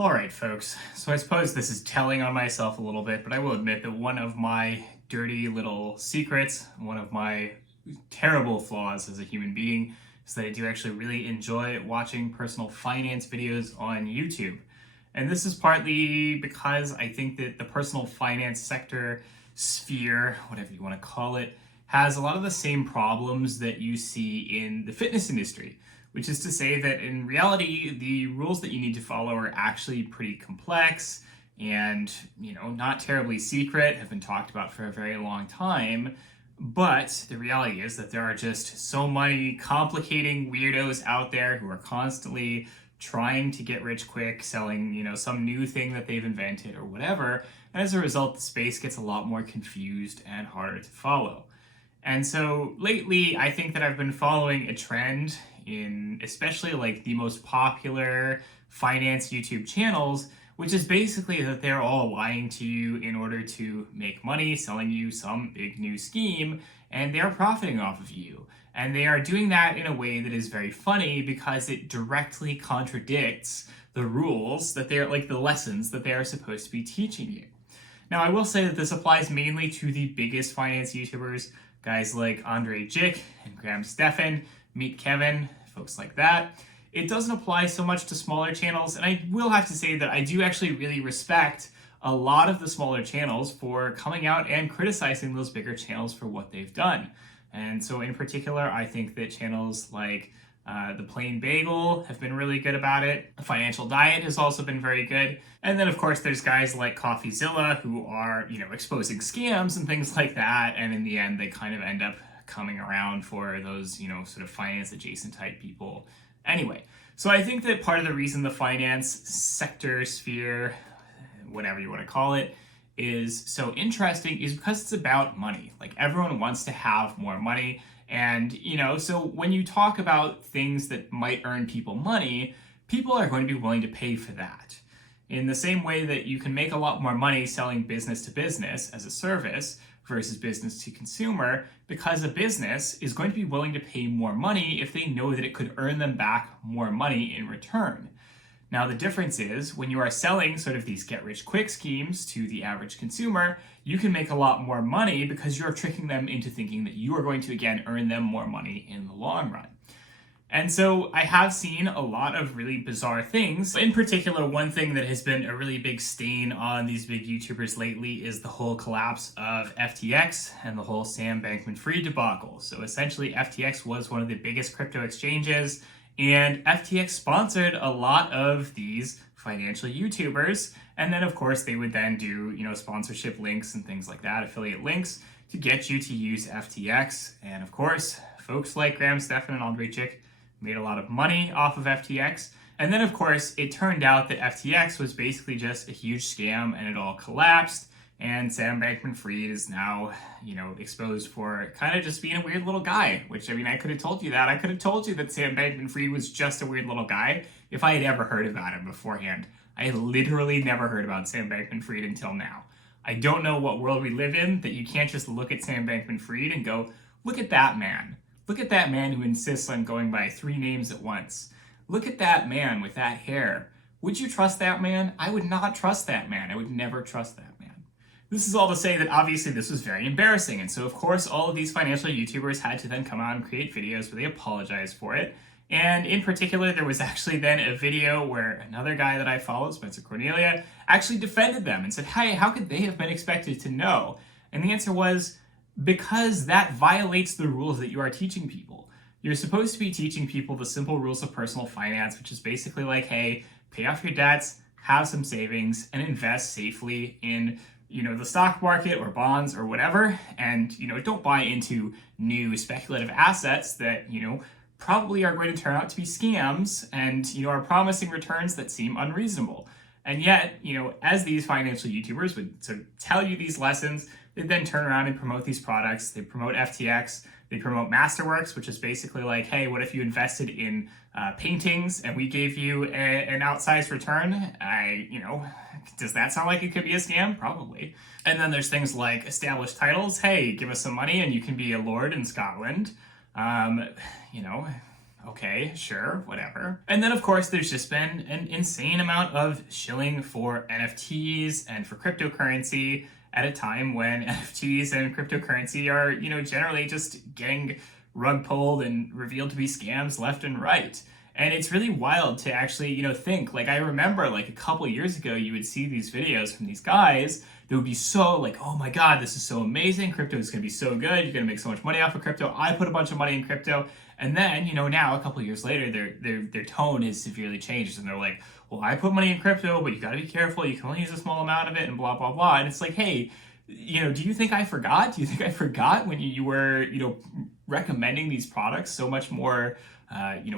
All right, folks. So I suppose this is telling on myself a little bit, but I will admit that one of my dirty little secrets, one of my terrible flaws as a human being, is that I do actually really enjoy watching personal finance videos on YouTube. And this is partly because I think that the personal finance sector, sphere, whatever you want to call it, has a lot of the same problems that you see in the fitness industry, which is to say that in reality, the rules that you need to follow are actually pretty complex and, not terribly secret, have been talked about for a very long time. But the reality is that there are just so many complicating weirdos out there who are constantly trying to get rich quick, selling, some new thing that they've invented or whatever. And as a result, the space gets a lot more confused and harder to follow. And so lately, I think that I've been following a trend in especially like the most popular finance YouTube channels, which is basically that they're all lying to you in order to make money, selling you some big new scheme, and they're profiting off of you. And they are doing that in a way that is very funny because it directly contradicts the rules that they're like the lessons that they are supposed to be teaching you. Now, I will say that this applies mainly to the biggest finance YouTubers, guys like Andre Jick and Graham Stephan, Meet Kevin, folks like that. It doesn't apply so much to smaller channels, and I will have to say that I do actually really respect a lot of the smaller channels for coming out and criticizing those bigger channels for what they've done. And so in particular, I think that channels like The Plain Bagel have been really good about it. Financial Diet has also been very good. And then, of course, there's guys like CoffeeZilla who are, exposing scams and things like that. And in the end, they kind of end up coming around for those, sort of finance adjacent type people. Anyway, so I think that part of the reason the finance sector, sphere, whatever you want to call it, is so interesting is because it's about money. Like everyone wants to have more money. And, so when you talk about things that might earn people money, people are going to be willing to pay for that. In the same way that you can make a lot more money selling business to business as a service versus business to consumer, because a business is going to be willing to pay more money if they know that it could earn them back more money in return. Now, the difference is when you are selling sort of these get-rich-quick schemes to the average consumer, you can make a lot more money because you're tricking them into thinking that you are going to, again, earn them more money in the long run. And so I have seen a lot of really bizarre things. In particular, one thing that has been a really big stain on these big YouTubers lately is the whole collapse of FTX and the whole Sam Bankman-Fried debacle. So essentially, FTX was one of the biggest crypto exchanges, and FTX sponsored a lot of these financial YouTubers. And then, of course, they would then do, sponsorship links and things like that, affiliate links, to get you to use FTX. And of course, folks like Graham Stephan and Andre Jick made a lot of money off of FTX. And then, of course, it turned out that FTX was basically just a huge scam and it all collapsed. And Sam Bankman-Fried is now, exposed for kind of just being a weird little guy, which, I could have told you that. I could have told you that Sam Bankman-Fried was just a weird little guy if I had ever heard about him beforehand. I had literally never heard about Sam Bankman-Fried until now. I don't know what world we live in that you can't just look at Sam Bankman-Fried and go, look at that man. Look at that man who insists on going by 3 names at once. Look at that man with that hair. Would you trust that man? I would not trust that man. I would never trust that man. This is all to say that obviously this was very embarrassing. And so, of course, all of these financial YouTubers had to then come out and create videos where they apologized for it. And in particular, there was actually then a video where another guy that I follow, Spencer Cornelia, actually defended them and said, hey, how could they have been expected to know? And the answer was, because that violates the rules that you are teaching people. You're supposed to be teaching people the simple rules of personal finance, which is basically like, hey, pay off your debts, have some savings, and invest safely in, the stock market or bonds or whatever. And, don't buy into new speculative assets that, probably are going to turn out to be scams and, are promising returns that seem unreasonable. And yet, as these financial YouTubers would sort of tell you these lessons, they then turn around and promote these products. They promote FTX. They promote Masterworks, which is basically like, hey, what if you invested in paintings and we gave you an outsized return? Does that sound like it could be a scam? Probably. And then there's things like established titles. Hey, give us some money and you can be a lord in Scotland. Okay, sure, whatever. And then, of course, there's just been an insane amount of shilling for NFTs and for cryptocurrency at a time when NFTs and cryptocurrency are, generally just getting rug pulled and revealed to be scams left and right. And it's really wild to actually, think. Like, I remember, like, a couple years ago, you would see these videos from these guys that would be so, like, oh my God, this is so amazing. Crypto is going to be so good. You're going to make so much money off of crypto. I put a bunch of money in crypto. And then, now, a couple years later, their tone is severely changed. And they're like, well, I put money in crypto, but you got to be careful. You can only use a small amount of it and blah, blah, blah. And it's like, hey, do you think I forgot? Do you think I forgot when you were, recommending these products so much more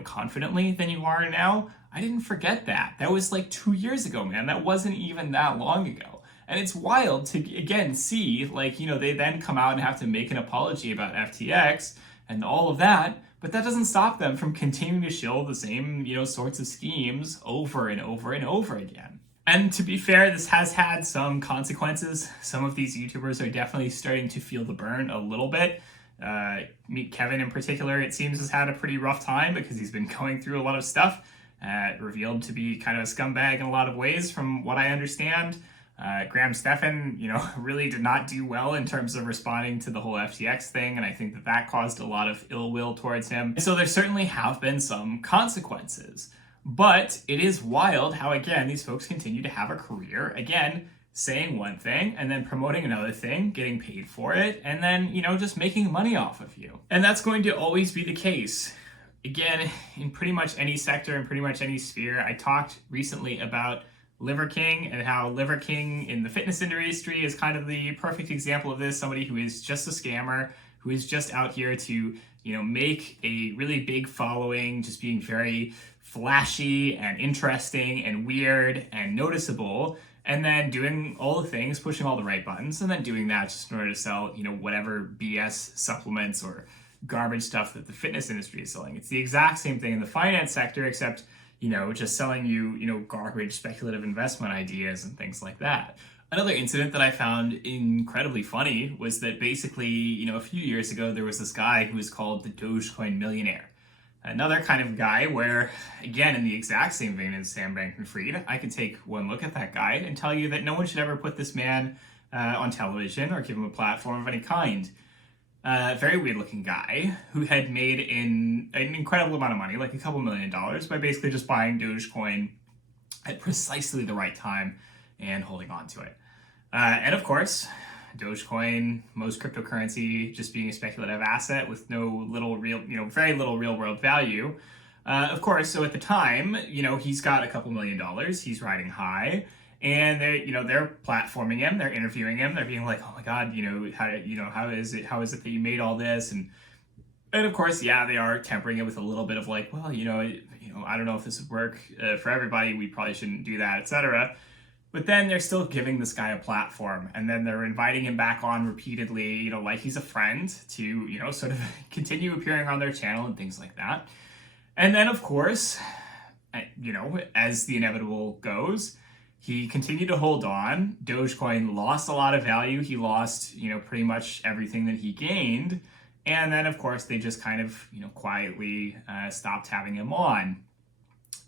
confidently than you are now? I didn't forget that. That was like 2 years ago, man. That wasn't even that long ago. And it's wild to, again, see, like, they then come out and have to make an apology about FTX and all of that, but that doesn't stop them from continuing to shill the same, sorts of schemes over and over and over again. And to be fair, this has had some consequences. Some of these YouTubers are definitely starting to feel the burn a little bit. Meet Kevin in particular, it seems, has had a pretty rough time because he's been going through a lot of stuff, revealed to be kind of a scumbag in a lot of ways from what I understand. Graham Stephan, really did not do well in terms of responding to the whole FTX thing, and I think that caused a lot of ill will towards him. So there certainly have been some consequences. But it is wild how, again, these folks continue to have a career, again, saying one thing and then promoting another thing, getting paid for it, and then, just making money off of you. And that's going to always be the case. Again, in pretty much any sector, in pretty much any sphere. I talked recently about Liver King and how Liver King in the fitness industry is kind of the perfect example of this. Somebody who is just a scammer, who is just out here to, make a really big following, just being very flashy and interesting and weird and noticeable, and then doing all the things, pushing all the right buttons, and then doing that just in order to sell, whatever BS supplements or garbage stuff that the fitness industry is selling. It's the exact same thing in the finance sector, except, just selling you, garbage speculative investment ideas and things like that. Another incident that I found incredibly funny was that basically, a few years ago, there was this guy who was called the Dogecoin millionaire. Another kind of guy where, again, in the exact same vein as Sam Bankman-Fried, I could take one look at that guy and tell you that no one should ever put this man on television or give him a platform of any kind. Very weird-looking guy who had made an incredible amount of money, like a couple $1 million, by basically just buying Dogecoin at precisely the right time and holding on to it. And of course, Dogecoin, most cryptocurrency, just being a speculative asset with very little real world value. Of course, so at the time, he's got a couple $1 million, he's riding high, and they're platforming him, they're interviewing him, they're being like, oh my God, how is it that you made all this? And of course, yeah, they are tempering it with a little bit of like, well, I don't know if this would work for everybody, we probably shouldn't do that, etc. But then they're still giving this guy a platform, and then they're inviting him back on repeatedly, like he's a friend, to, sort of continue appearing on their channel and things like that. And then, of course, as the inevitable goes, he continued to hold on. Dogecoin lost a lot of value. He lost, pretty much everything that he gained. And then, of course, they just kind of, quietly stopped having him on.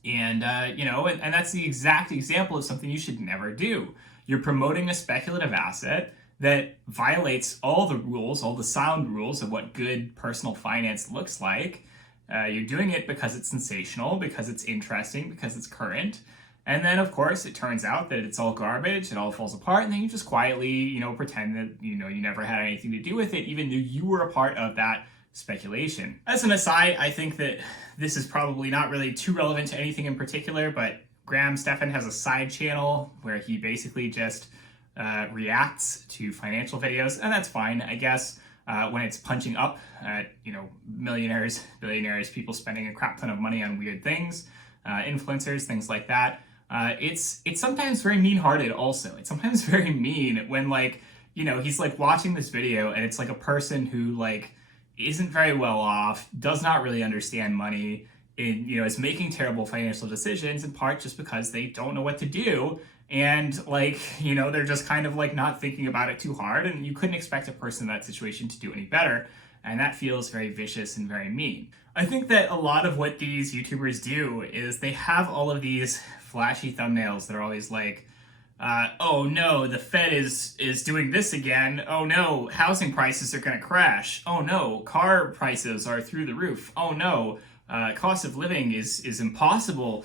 And, and that's the exact example of something you should never do. You're promoting a speculative asset that violates all the rules, all the sound rules of what good personal finance looks like. You're doing it because it's sensational, because it's interesting, because it's current. And then, of course, it turns out that it's all garbage, it all falls apart, and then you just quietly, pretend that, you never had anything to do with it, even though you were a part of that speculation. As an aside, I think that this is probably not really too relevant to anything in particular, but Graham Stephan has a side channel where he basically just reacts to financial videos, and that's fine, I guess, when it's punching up at, millionaires, billionaires, people spending a crap ton of money on weird things, influencers, things like that. It's sometimes very mean-hearted also. It's sometimes very mean when, he's, watching this video, and it's, a person who, isn't very well off, does not really understand money, is making terrible financial decisions, in part just because they don't know what to do. And they're just kind of not thinking about it too hard. And you couldn't expect a person in that situation to do any better. and that feels very vicious and very mean. I think that a lot of what these YouTubers do is they have all of these flashy thumbnails that are always like, oh no, the Fed is doing this again. Oh no, housing prices are going to crash. Oh no, car prices are through the roof. Oh no, cost of living is impossible.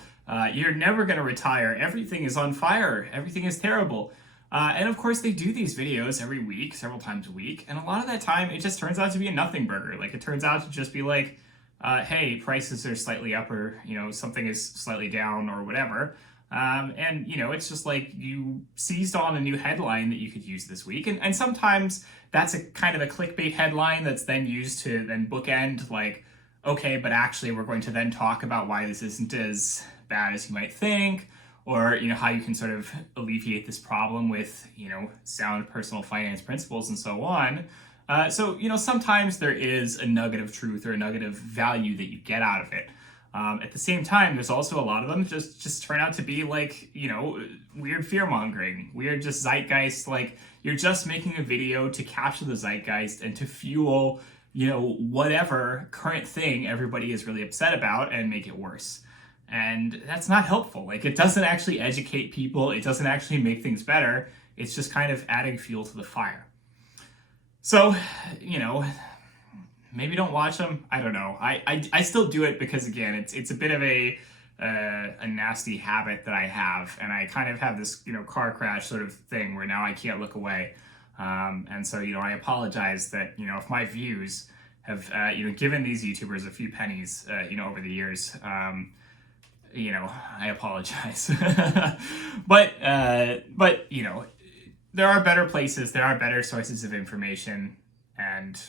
You're never going to retire. Everything is on fire. Everything is terrible. And of course, they do these videos every week, several times a week. And a lot of that time, it just turns out to be a nothing burger. Like, it turns out to just be like, hey, prices are slightly up, or, you know, something is slightly down or whatever. And, you know, it's just like you seized on a new headline that you could use this week. And sometimes that's a kind of a clickbait headline that's then used to then bookend, like, okay, but actually we're going to then talk about why this isn't as bad as you might think, or, you know, how you can sort of alleviate this problem with, you know, sound personal finance principles and so on. So, you know, sometimes there is a nugget of truth or a nugget of value that you get out of it. At the same time, there's also a lot of them that just turn out to be like, you know, weird fear-mongering, weird just zeitgeist, like you're just making a video to capture the zeitgeist and to fuel, you know, whatever current thing everybody is really upset about and make it worse. And that's not helpful. Like, it doesn't actually educate people. It doesn't actually make things better. It's just kind of adding fuel to the fire. So, you know, maybe don't watch them. I don't know. I still do it because, again, it's a bit of a nasty habit that I have, and I kind of have this, you know, car crash sort of thing where now I can't look away. And so, you know, I apologize that, you know, if my views have, you know, given these YouTubers a few pennies, you know, over the years, you know, I apologize. But, you know, there are better places, there are better sources of information, and,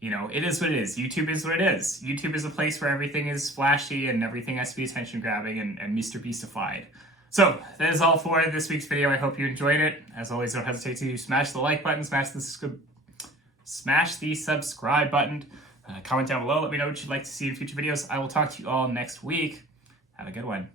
you know, it is what it is. YouTube is what it is. YouTube is a place where everything is flashy and everything has to be attention grabbing and Mr-Beast-Ified. So, that is all for this week's video. I hope you enjoyed it. As always, don't hesitate to smash the like button, smash the subscribe button. Comment down below, let me know what you'd like to see in future videos. I will talk to you all next week. Have a good one.